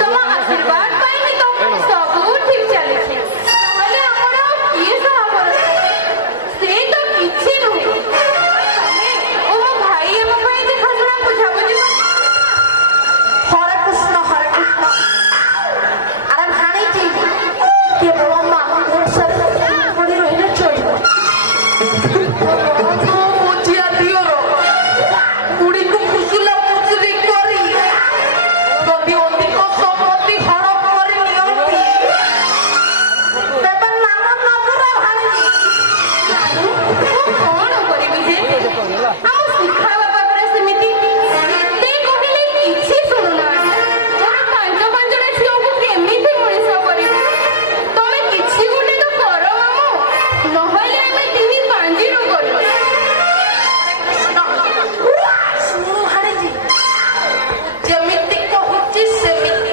ତମ ଆଶୀର୍ବାଦ ପାଇଁ ହିଁ ତ ସବୁ ଠିକ ଚାଲିଛି। ନହେଲେ ଆମର କିଏ ସହାବର? ସେ ତ କିଛି ନୁହେଁ। ତମେ ଓ ମୋ ଭାଇ ଆମ ପାଇଁ ଦେଖାଶୁଣା ବୁଝାବୁଝି হরে কৃষ্ণ হরে কৃষ্ণ। আরে ভাଣିজি কেবল মামুদের সাথে পড়ে রইলে চলবে। বুঝিয়া দিও কুড়িକୁ ফুসুলা ফুসুলি କରି যদি অধিক সম্পত্তি হড়প করে নিয়ନ୍ତି তেবে নাম নবুরা ভাଣିজি। ମୁଁ କଣ କରିବି ଯେ? ଆମ ଶିଖା ବାପା ପରା ସେମିତି କେତେ କହିଲେ କିଛି ଶୁଣୁନାହାନ୍ତି। ମୋର ପାଞ୍ଚ ପାଞ୍ଚଟା ଝିଅକୁ କେମିତି ମଣିଷ କରିବି? ତମେ କିଛି ଗୋଟେ ତ କର ମାମୁଁ, ନହେଲେ ଆମେ ତିନି ପାଞ୍ଜିରୁ ଗଲୁ। শুনো ভাଣିজি ଯେମିତି କହୁଛି ସେମିତି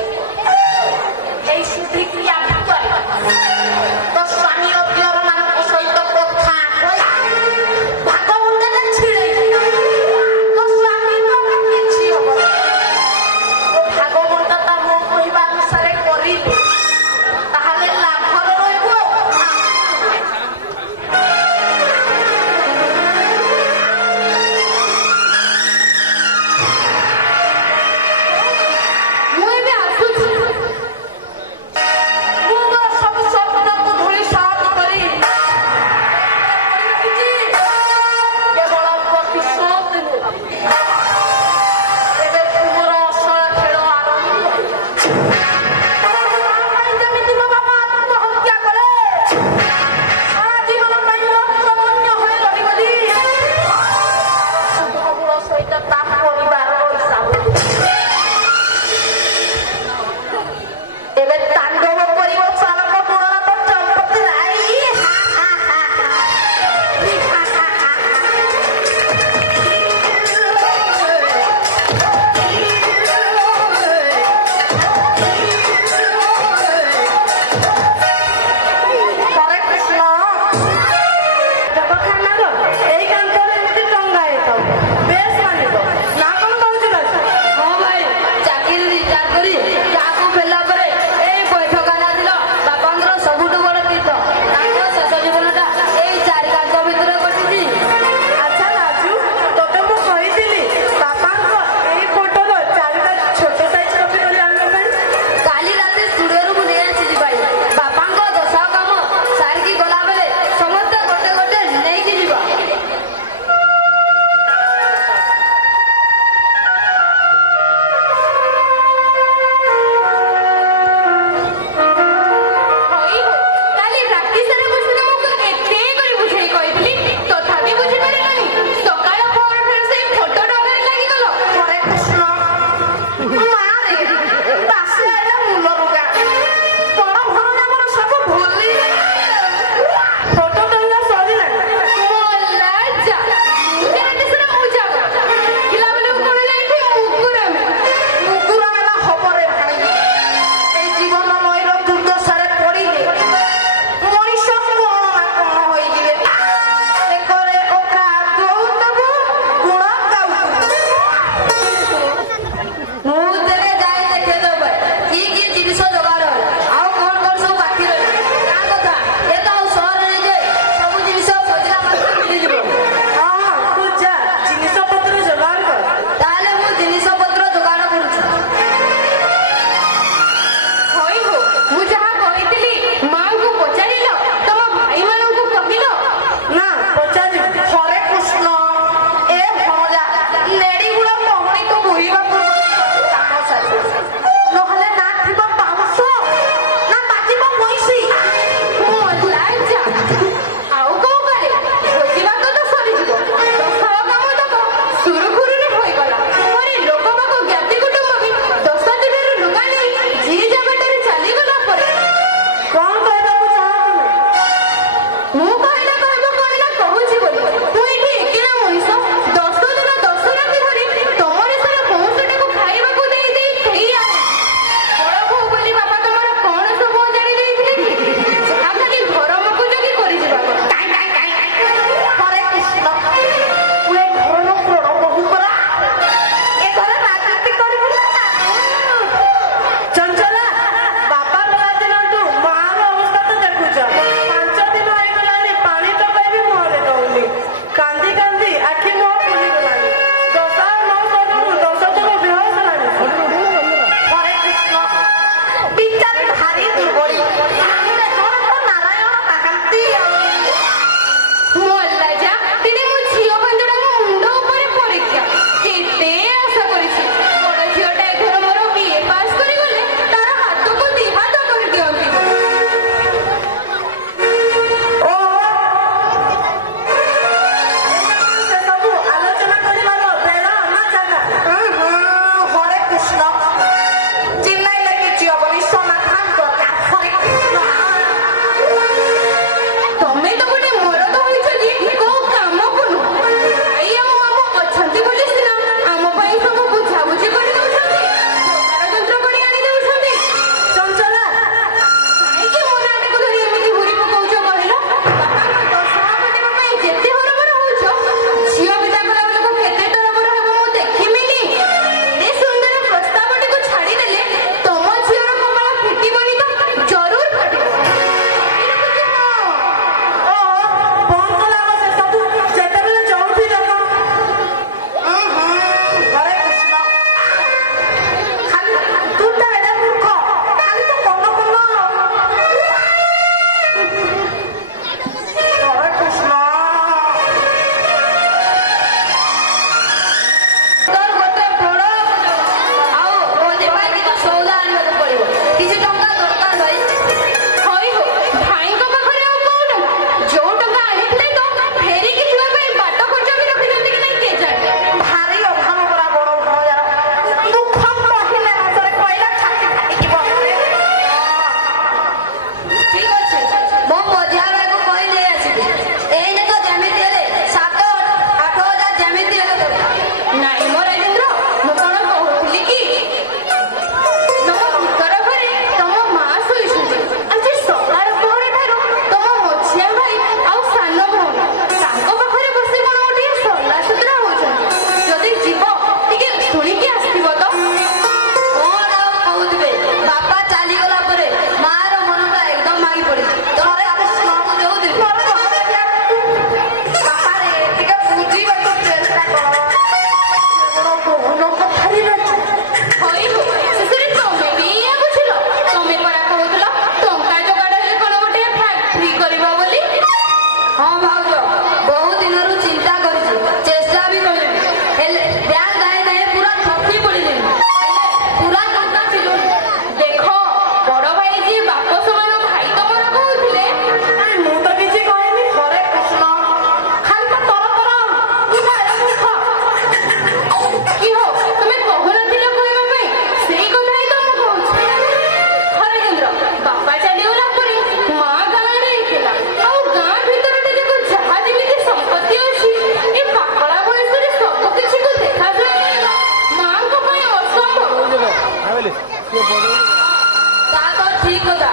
ତା ତ ଠିକ କଥା।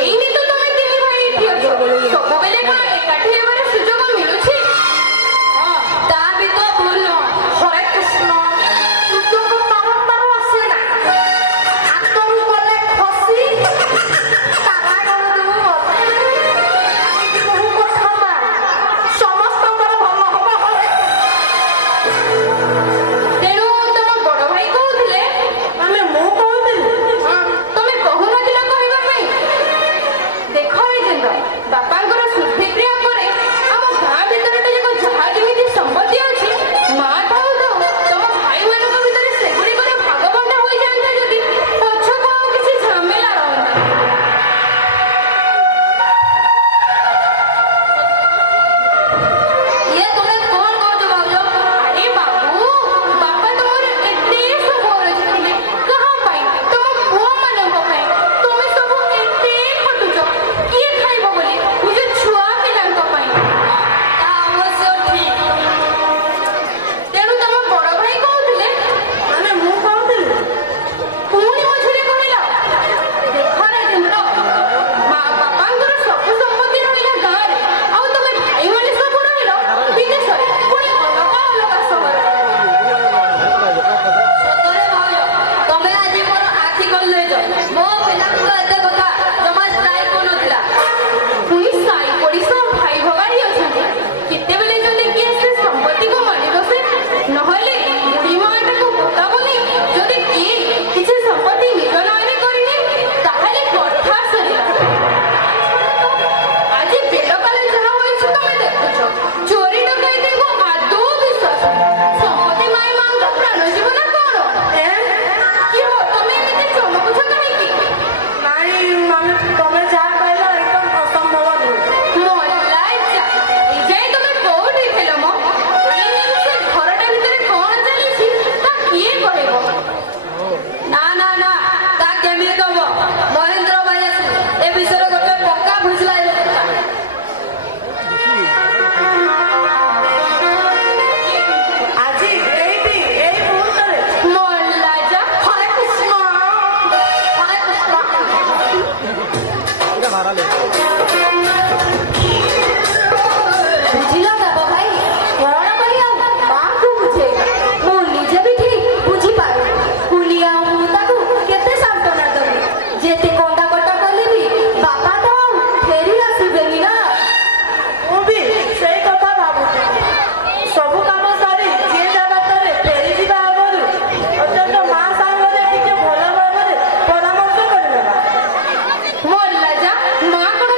ଏଇନେ ତ ତମେ ତିନି ଭାଇ ଏଠି ଅଛ ସବୁବେଳେ କଣ ଏକାଠି ହେବାର ସୁଯୋଗ ମିଳୁଛି? ହଁ, ତା ବି ତ ଭୁଲ ନୁହଁ। হরে কৃষ্ণ সুযোগ বারম্বার আসে না আতর বলে খসি তারা গরু বহু কথা মা ସମସ୍ତଙ୍କର ଭଲ ହବ ହଳେ ତେଣୁ ତମ ବଡ ଭାଇ କହୁଥିଲେ ମାନେ ମୁଁ କହୁଥିଲି ତମେ କହୁନଥିଲ କହିବା ପାଇଁ? ଦେଖ ରାଜେନ୍ଦ୍ର, ବାପାଙ୍କର ସୁଧିକ୍ରିୟା ପରେ ଆମ ଗାଁ ଭିତରଟା ଯାକ ଯାହା ଯେମିତି ସମ୍ପତ୍ତି ଅଛି, ମା ଥାଉ ଥାଉ ତମ ଭାଇମାନଙ୍କ ଭିତରେ ସେଗୁଡ଼ିକର ଭାଗବଣ୍ଟା ହୋଇଯାଆନ୍ତା ଯଦି ପଛକୁ ଆଉ କିଛି ଝାମେଲା ରହନ୍ତା। ଇଏ ତୁମେ କଣ କହୁଛ ଭାଉଜ? ଆରେ ବାବୁ, ବାପା ତମର ଏତେ ସବୁ ରଖିଥିଲେ କାହା ପାଇଁ? ତମ ପୁଅମାନଙ୍କ ପାଇଁ। ତମେ ସବୁ ଏତେ ଖଟୁଛ କିଏ ଖାଇବ ବୋଲି? ନିଜ ଛୁଆ ପିଲାଙ୍କ ପାଇଁ। ତା ଅବଶ୍ୟ ଠିକ। ତେଣୁ ତମ ବଡ ଭାଇ କହୁଥିଲେ ମାନେ ମୁଁ କହୁଥିଲି ପୁଣି ମଝିରେ କହିଲ। ଦେଖ ରାଜେନ୍ଦ୍ର, ମା ବାପାଙ୍କର ସବୁ ସମ୍ପତ୍ତି ରହିଲା ଗାଁରେ, ଆଉ ତମେ ଭାଇମାନେ ସବୁ ରହିଲ ବିଦେଶରେ, ପୁଣି ଅଲଗା ଅଲଗା ସହରରେ। ସତରେ ଭାଉଜ, ତମେ ଆଜି ମୋର ଆଖି ଖୋଲିଦେଇଛ। ମୋ ପିଲାଙ୍କ ଏତେ କଥା ଜମା ଷ୍ଟ୍ରାଇକ୍ କରୁନଥିଲା। ପୁଣି ସାଇ ପଡ଼ିଶା ଭାଇ ଭଗାଡ଼ି ଅଛନ୍ତି। କେତେବେଳେ ଯଦି କିଏ ସେ ସମ୍ପତ୍ତିକୁ ମାଡ଼ି ବସେ, ନହେଲେ ବୁଢ଼ୀ ମାଆଟାକୁ ବୋତାବନି ଯଦି କିଏ କିଛି ସମ୍ପତ୍ତି ନିଜ ନାଁରେ କରିନେ, ତାହେଲେ କଥା ସରିଲା। ଆଜି ବେଳକାଳେ ଯାହା ହୋଇଛି ତମେ ଦେଖୁଛ। ଚୋରି ଡକାୟତିକୁ ଆଦୌ ବିଶ୍ୱାସ ନାହିଁ। ସମ୍ପତ୍ତି ମାଇ ମାଆଙ୍କ ପ୍ରାଣ ଯିବ ନା କଣ? କିଏ ହୋ, ତମେ ଏମିତି ଚମକୁଛ କାହିଁକି? ନାଇଁ ମାନେ ତମେ ଯାହା କହିଲ ଏକଦମ ଅସମ୍ଭବ ନୁହେଁ ମଲାଇଚା, ଏଯାଏଁ ତମେ କୋଉଠି ଥିଲ ମ? ଏଇନେ ସେ ଘରଟା ଭିତରେ କଣ ଚାଲିଛି ତା କିଏ କହିବ? ନା ନା ନା, ତା କେମିତି ହବ? ମହେନ୍ଦ୍ର ଭାଇ ଆସି ଏ ବିଷୟରେ ଗୋଟେ ପକ୍କା ବୁଝିଲା ହେଇଥିଲା। ଆଜି ଏଇଠି ଏଇ ମୁହୂର୍ତ୍ତରେ ମଲାଇଚା, ହରେ କୃଷ୍ଣ ହରେ କୃଷ୍ଣ ବୁଝିଲ ବାବା ଭାଇ? କଣ କହିବା ମାଙ୍କୁ ବୁଝେଇବା? ମୁଁ ନିଜେ ବି ଠିକ୍ ବୁଝିପାରୁ। କୁଲିଆ ମୁଁ ତାକୁ କେତେ ସାନ୍ତ୍ୱନା ଦେବି? ଯେତେ କଣ୍ଡା କଟା କଲେ ବି ବାପା ତ ଆଉ ଫେରି ଆସିବେନି ନା। ମୁଁ ବି ସେଇ କଥା ଭାବୁଥିଲି ସବୁ କାମ ସାରି ଯିଏ ଯାହା ବାଟରେ ଫେରିଯିବା ଆଗରୁ ଅତ୍ୟନ୍ତ ମା ସାଙ୍ଗରେ ଟିକେ ଭଲ ଭାବରେ ପରାମର୍ଶ କରିନେବା ମଲାଇଚା, ମା କଣ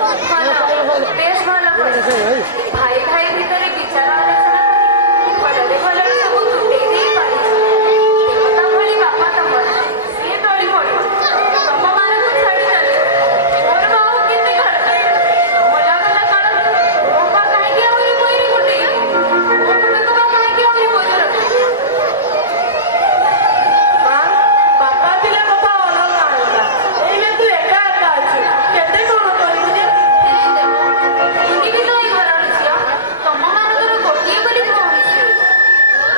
ଭଲ, ବେଶ ଭଲ କରିଛୁ। ଭାଇ ଭାଇ ଭିତରେ ବିଚାର ଆଲୋଚନା କରି ଭଲରେ ଭଲରେ ସବୁ ତୁଟେଇ ଦେଇ ପାରିଛୁ। ଦେବତା ଭଳି ବାପା ତମର, ସିଏ ଟଳି ପଡ଼ିବ। ତମମାନଙ୍କୁ ଛାଡ଼ି ଚାଲିବ। ମୋର ବା ଆଉ କେତେ କାଳ? ଗଲା ଗଲା କାଳ। ମୋ ବା କାହିଁକି ଆହୁରି ବଇରେ ଗୋଟେଇଲି? ମୋ ତୁମକୁ ବା କାହିଁକି ଆହୁରି ବଇରେ ରଖିଲି? ମା ବାପା ଥିଲେ କଥା ଅଲଗା ଅଲଗା। ଏଇନେ ତୁ ଏକା ଏକା ଅଛୁ। କେତେ କଣ କରିବୁ ଯେ? ତୁମେ ବି ତ ଏଇ ଘରର ଝିଅ। ତମମାନଙ୍କର ଗୋଟିଏ ବୋଲି ଭଉଣୀ ସିଏ।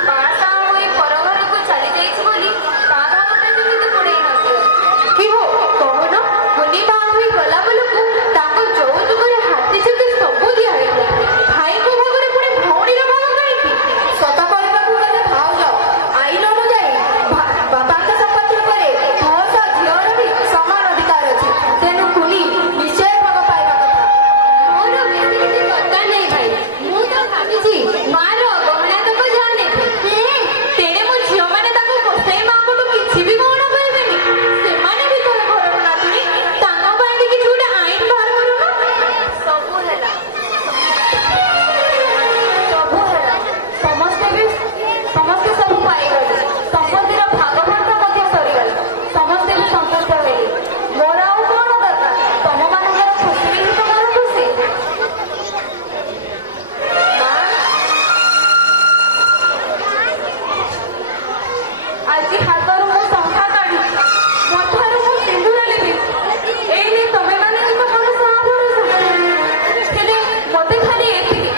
ବାହାସାହା ହୋଇ ପର ଘରକୁ ଚାଲି ଯାଇଛି ବୋଲି ତା ଭାଗଟା ଯେମିତି ବୁଡ଼େଇ ନଦିଅ। କି ହୋ କହୁନ, କୁନି ବାହା ହୋଇ ଗଲା ବେଳକୁ ତାଙ୍କ ଯୌତୁକରେ ହାତୀ ଚୁଟି ସବୁ ଦିଆହେଇଥିଲା। ଭାଇଙ୍କ ଭାଗରେ ପୁଣି ଭଉଣୀର ଭାଗ କାହିଁକି? ସତ କହିବାକୁ ଗଲେ ଭାଉଜ ଆଇନ ଅନୁଯାୟୀ ବାପାଙ୍କ ସମ୍ପତ୍ତି ଉପରେ ପୁଅ ସହ ଝିଅର ବି ସମାନ ଅଧିକାର ଅଛି। ତେଣୁ କୁନି ନିଶ୍ଚୟ ଭାଗ ପାଇବା କଥା। ମୋର ବେଶୀ କିଛି ଦରକାର ନାହିଁ ଭାଇ। ମୁଁ ତ ଭାବିଛି ମାର ଗହଣା ତକ ଯାହା ନେବି। ତେଣେ ମୋ ଝିଅମାନେ ତାକୁ ବସାଇ ମାଙ୍କଠୁ କିଛି ବି ଗହଣା ପାଇବେନି। ସେମାନେ ବି ତୋର ଘରର ନାତୁଣୀ। ତାଙ୍କ ପାଇଁ ବି କିଛି ଗୋଟେ ଆଇନ ବାହାର କରୁନ। ସବୁ ହେଲା। ସମସ୍ତେ ସବୁ ପାଇଗଲେ। ସମ୍ପତ୍ତିର ଭାଗ ବଣ୍ଟା ମଧ୍ୟ ସରିଗଲା। ସମସ୍ତେ ବି ସନ୍ତୁଷ୍ଟ ହେଲେ। ମୋର ଆଉ କଣ ଦରକାର? ତମମାନଙ୍କର ଖୁସି ବି ତ ମୋର ଖୁସି। ଆଜି ହାତରୁ ମୁଁ ଶଙ୍ଖା କାଢି ମଥାରୁ ମୁଁ ସିନ୍ଦୁର ଲେଖି ଏଇନେ ତମେମାନେ ହିଁ ତ ମୋର ସାହା ଭରସା। ହେଲେ ମତେ ଖାଲି ଏତିକି,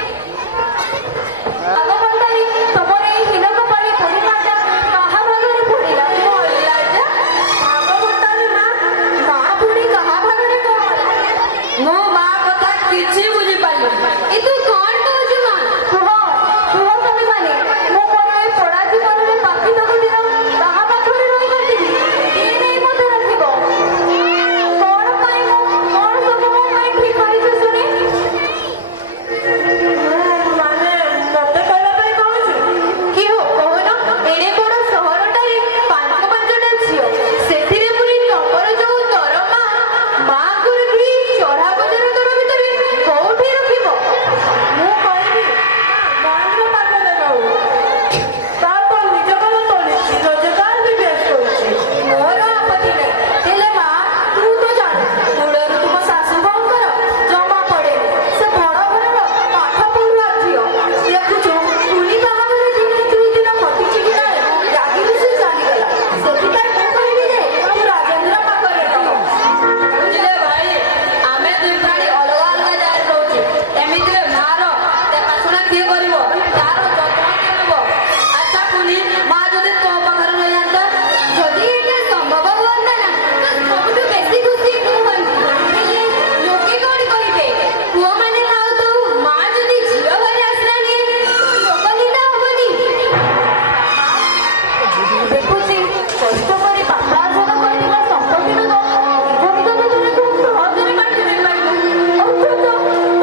ଭାଗ ବଣ୍ଟାରେ ତମର ଏଇ ହୀନକ ପାଣି ପଡ଼ିବାଟା କାହା ଭାଗରେ ପଡ଼ିଲା? ମଲା ଯା। ଭାଗ ବଣ୍ଟାରେ ମା ମା ପୁଣି କାହା ଭାଗରେ କଣ? ମୋ ମା କଥା କିଛି ବୁଝିପାରିଲୁନି। ଏ ତୁ କଣ କହୁଛୁ ମା? କୁହ ତମେମାନେ, ମୁଁ ମୋର ଏ ପଡ଼ା ଜୀବନରେ ବାକି ତକ ଦିନ କାହା ପାଖରେ ରହିପାରିବି? କିଏ ନେଇ ମୋତେ ରଖିବ? କଣ ପାଇଁ କଣ ସବୁ ମୋ ପାଇଁ ଠିକ୍ କରିଛୁ ଶୁଣି? ମାନେ ମତେ କହିବା ପାଇଁ କହୁଛୁ? କି ହୋ କହୁନ, ଏଡ଼େ ବଡ଼ ସହରଟାରେ ପାଞ୍ଚଟା ଝିଅ, ସେଥିରେ ପୁଣି ତମର ଯୋଉ ଦରମା, ମାଙ୍କର କି ଚଢ଼ା ବଜାର ଦର ଭିତରେ କୋଉଠି ରଖିବ? ମୁଁ କହିବି ମହେନ୍ଦ୍ର ପାଖରେ ରହୁ। ତା ତ ନିଜ ଘର ତୋଳିଛି, ରୋଜଗାର ବି ବେଶ କରୁଛି। ମୋର ଆପତ୍ତି ନାହିଁ। ହେଲେ ମା, ତୁ ତ ଜାଣୁ ମୂଳରୁ ତୁମ ଶାଶୁ ବୋଉଙ୍କର ଜମା ପଡ଼େନି। ସେ ବଡ଼ ଘରର ପାଠ ପଢୁଆ ଝିଅ। ଦେଖୁଛୁ କୁନି ବାହାଘର ଦିନେ ଦୁଇ ଦିନ କଟିଛି କି ନାହିଁ, ରାଗିରୁ ସେ ଚାଲିଗଲା। ସେଥିପାଇଁ ମୁଁ କହିବି ଯେ ତୁ ରାଜେନ୍ଦ୍ର ପାଖରେ ରହ। ବୁଝିଲେ ଭାଇ, ଆମେ ଦୁଇ ପ୍ରାଣୀ ଅଲଗା ଅଲଗା ଜାଗାରେ ରହୁଛୁ। ଏମିତିରେ ମାର ଦେଖାଶୁଣା କିଏ କରିବ? ତାର ଯତ୍ନ କିଏ ନେବ? ଆଚ୍ଛା କୁନି, ମା ଯଦି ତୋ ପାଖରେ ରହିଯାନ୍ତା? ଯଦି ଏଇଟା ସମ୍ଭବ ହୁଅନ୍ତା ନା, ତ ସବୁଠୁ ବେଶୀ ଖୁସି ମୁଁ ହୁଅନ୍ତି। ହେଲେ ଲୋକେ କଣ କହିବେ? ପୁଅମାନେ ଥାଉ ଥାଉ ମା ଯଦି ଝିଅ ଘରେ ଆସିଲାନି, ଲୋକ ନିନ୍ଦା ହବନି? ଦେଖୁଛି କଷ୍ଟ କରି ବାପା ଅର୍ଜନ କରିଥିବା ସମ୍ପତ୍ତିତକ ଜୀବନ ଭିତରେ ଖୁବ୍ ସହଜରେ ବାଣ୍ଟି ଦେଇପାରିବୁ। ଅଥଚ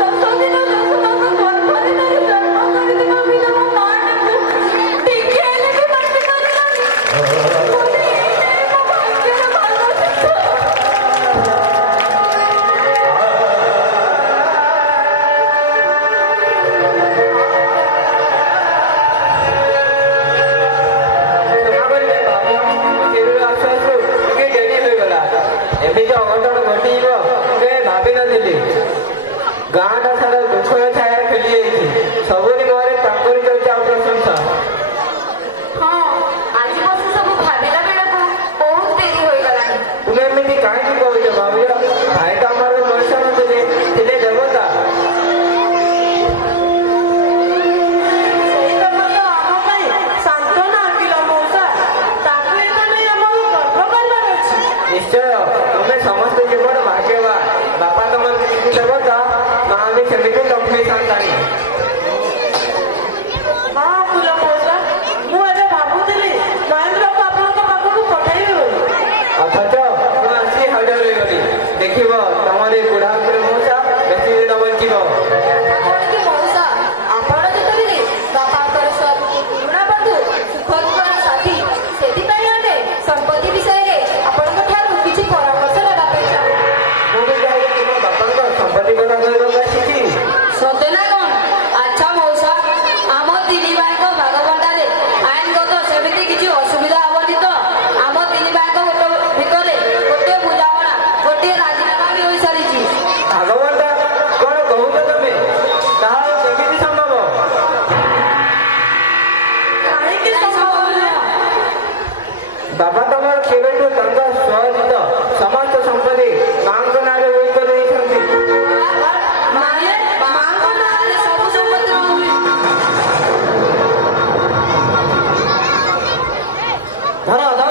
10 ଦିନ 10 ମାସ ଗର୍ଭରେ ଧରି ଜନ୍ମ କରିଥିବା ବିଧବା ମାଆଟାକୁ ଟିକେ ହେଲେ ବି ବାଣ୍ଟି ପାରିଲାନି। ମୋତେ ଏଇଟାରେ ମୋ ଭାଗ୍ୟର ଭଲ ଶିକ୍ଷା। କ୍ଷମା କରିବେ ବାବୁ, କେବେ ଆସୁ ଆସୁ ଟିକେ ଡେରି ହୋଇଗଲା। ଏମିତି ଅଘଟଣ ଘଟିଯିବ ମୁଁ ଭାବିନଥିଲି। ଗାଁଟା ସାରା ଦୁଃଖର ଛାୟାରେ ଖେଳି ଯାଇଛି। ସବୁରି ଘରେ ତାଙ୍କରି ଚାଲିଛି ଆଉ ପ୍ରଶଂସା। ହଁ, ଆଜି ବସି ସବୁ ଭାବିଲା ବେଳକୁ ବହୁତ ଡେରି ହୋଇଗଲାଣି। ତୁମେ ଏମିତି କାହିଁକି କହୁଛ ଭାବୁଛ? ଭାଇ ତ ଆମର ମଣିଷ ନଥିଲେ, ଥିଲେ ଦେବତା। ସେଇ କଥା ତ ଆମ ପାଇଁ ସାନ୍ତ୍ୱନା ଆଣିଲ ମଉସା। ତାକୁ ଏତେ ନେଇ ଆମର ଗର୍ବ କରିବାର ଅଛି। ନିଶ୍ଚୟ, ତୁମେ ସମସ୍ତେ ଜୀବନ ଭାଗ୍ୟବାନ। ବାପା ତମର ଯେମିତି ଦେବତା, ମା ବି ସେମିତି ଲକ୍ଷ୍ମୀ କେବେଠୁ ତାଙ୍କ ସ୍ୱଜିତ ସମସ୍ତ ସମ୍ପତ୍ତି ମାଙ୍କ ନାଁରେ ଉଇ କରିଦେଇଛନ୍ତି। ମାନେ ମାଙ୍କ ନାଁରେ ସବୁ ସମ୍ପତ୍ତି ରହୁଛି। ଧର ଧର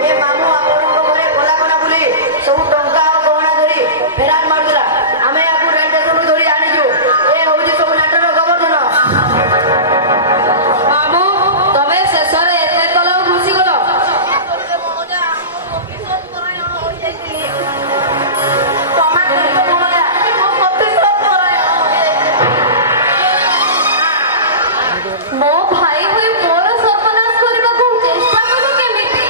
ଏ ମାମୁଁ ଆପଣଙ୍କ ଘରେ ଗଲା କଣା ବୁଲି ସବୁ ଟଙ୍କା ଆଉ ଗହଣା ଧରି ଫେରାକ ମାରୁଥିଲା। ଆମେ ୟାକୁ ରେଳ ଷ୍ଟେସନରୁ ଧରି ଆଣିଛୁ। ଏ ହଉଛି ସବୁ ନାଟର ଗୋବର୍ଦ୍ଧନ। ମାମୁଁ ତମେ ଶେଷରେ ଏତେ କଲ ଖୁସି କଲ। ମୋ ଭାଇ ହୋଇ ମୋର ସର୍ବନାଶ କରିବାକୁ ଚେଷ୍ଟା କଲ କେମିତି?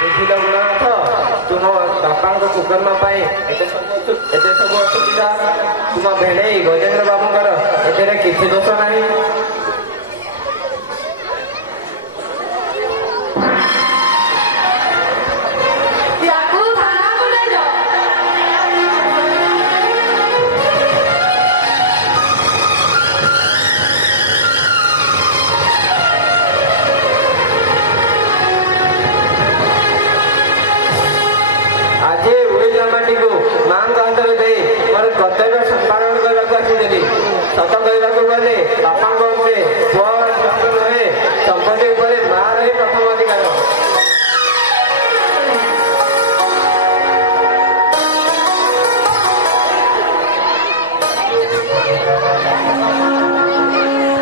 ବୁଝିଲ ଗୁଣନାଥ, ତୁମ ବାପାଙ୍କ କୁକର୍ମ ପାଇଁ ଏତେ ସବୁ ଅସୁବିଧା। ତୁମ ଭେଣେଇ ଗଜେନ୍ଦ୍ର ବାବୁଙ୍କର ଏଥିରେ କିଛି ଦୋଷ ନାହିଁ। ୟାକୁ ଥାନାକୁ ନେଇଯାଅ। ଆଜି ଉଇଲାମାଟିକୁ ମାଙ୍କ ହାତରେ ଦେଇ ମୋର କର୍ତ୍ତବ୍ୟ ସମ୍ପାଦନ କରିବାକୁ ଆସିଥିଲି। ସତ କହିବାକୁ ଗଲେ ବାପାଙ୍କ ଉପରେ ପୁଅ ନୁହେଁ, ସମ୍ପତ୍ତି ଉପରେ ମାର ହିଁ ପ୍ରଥମ ଅଧିକାର।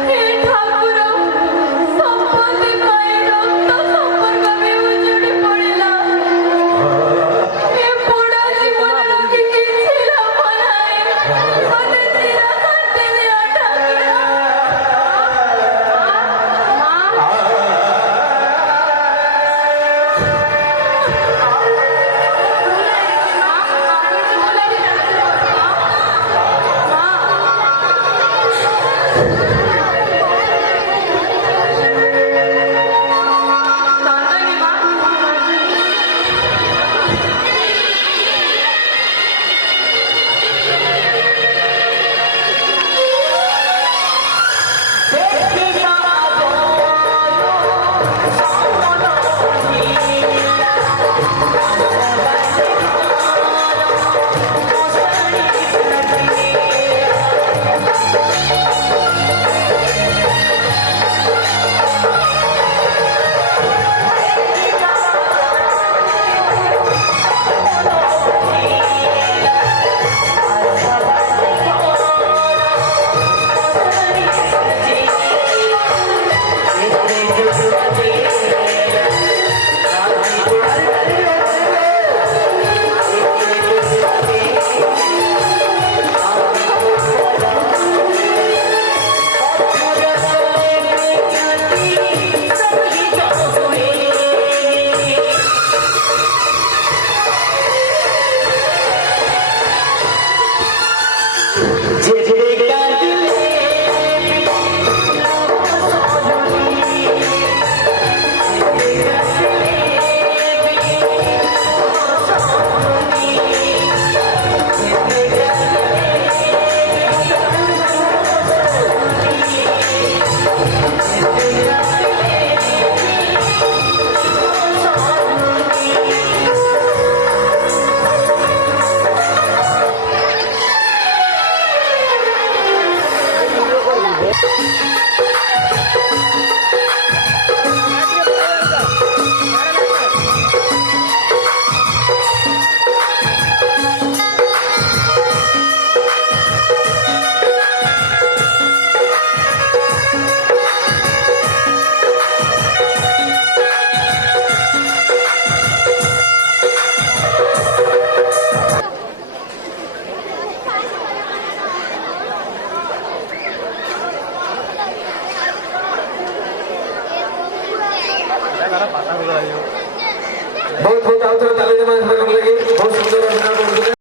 ହେ ଠାକୁର, ସମ୍ପତ୍ତି ପାଇଁ ରକ୍ତ ସମ୍ପର୍କ ବି ଉଜୁଡ଼ି ପଡ଼ିଲା। ଏ ବୁଢ଼ା ଜୀବନର କିଛି ଲାଭ ନାହିଁ। ମୋତେ ଚିରଶାନ୍ତି ଦିଅ ଠାକୁର। ମା, ବହୁତ ବହୁତ ଆଉ ଥରେ ତାଲି ଦେବା ଲାଗି ବହୁତ ସୁନ୍ଦର ସୁନ୍ଦର ରଚନା କରୁଥିଲେ।